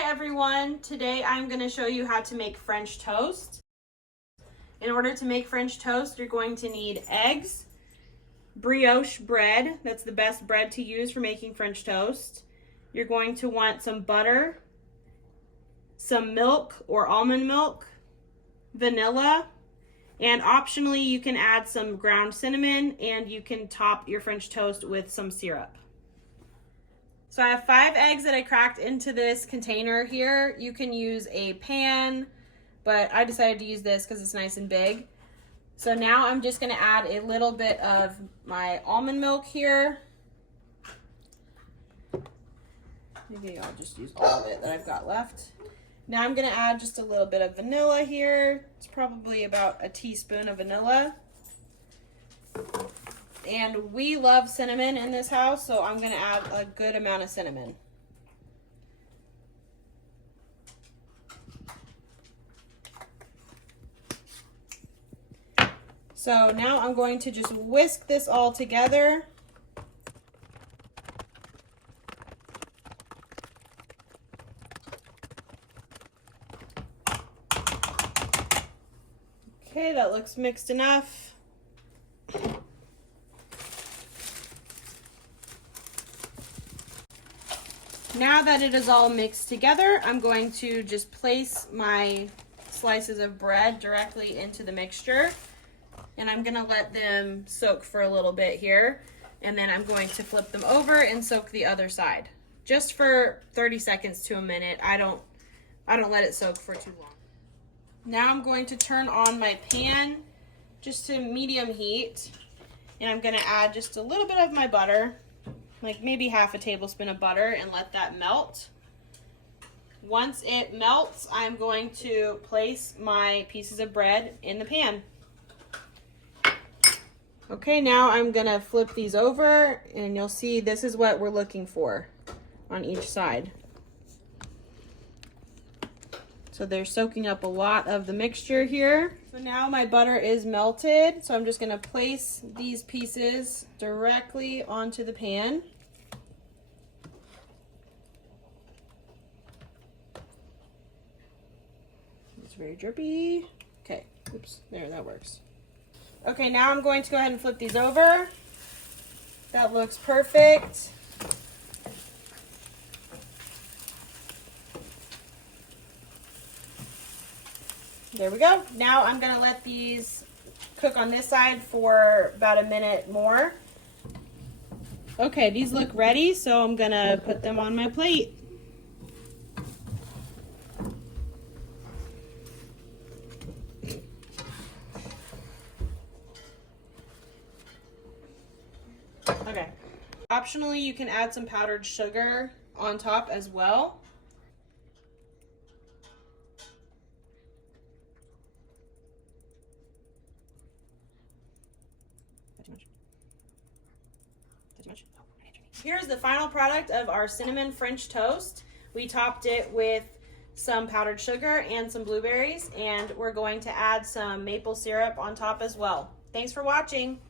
Hi everyone, today I'm going to show you how to make French toast. In order to make French toast, you're going to need eggs, brioche bread, that's the best bread to use for making French toast. You're going to want some butter, some milk or almond milk, vanilla, and optionally you can add some ground cinnamon and you can top your French toast with some syrup. So I have 5 eggs that I cracked into this container here. You can use a pan, but I decided to use this because it's nice and big. So now I'm just going to add a little bit of my almond milk here. Maybe I'll just use all of it that I've got left. Now I'm going to add just a little bit of vanilla here. It's probably about a teaspoon of vanilla. And we love cinnamon in this house, so I'm going to add a good amount of cinnamon. So now I'm going to just whisk this all together. Okay, that looks mixed enough. Now that it is all mixed together, I'm going to just place my slices of bread directly into the mixture. And I'm gonna let them soak for a little bit here. And then I'm going to flip them over and soak the other side. Just for 30 seconds to a minute. I don't let it soak for too long. Now I'm going to turn on my pan just to medium heat. And I'm gonna add just a little bit of my butter. Like maybe half a tablespoon of butter, and let that melt. Once it melts, I'm going to place my pieces of bread in the pan. Okay, now I'm gonna flip these over and you'll see this is what we're looking for on each side. So they're soaking up a lot of the mixture here. So now my butter is melted. So I'm just gonna place these pieces directly onto the pan. It's very drippy. Okay, oops, there, that works. Okay, now I'm going to go ahead and flip these over. That looks perfect. There we go. Now I'm gonna let these cook on this side for about a minute more. Okay, these look ready, so I'm gonna put them on my plate. Okay. Optionally, you can add some powdered sugar on top as well. Here's the final product of our cinnamon French toast. We topped it with some powdered sugar and some blueberries, and we're going to add some maple syrup on top as well. Thanks for watching.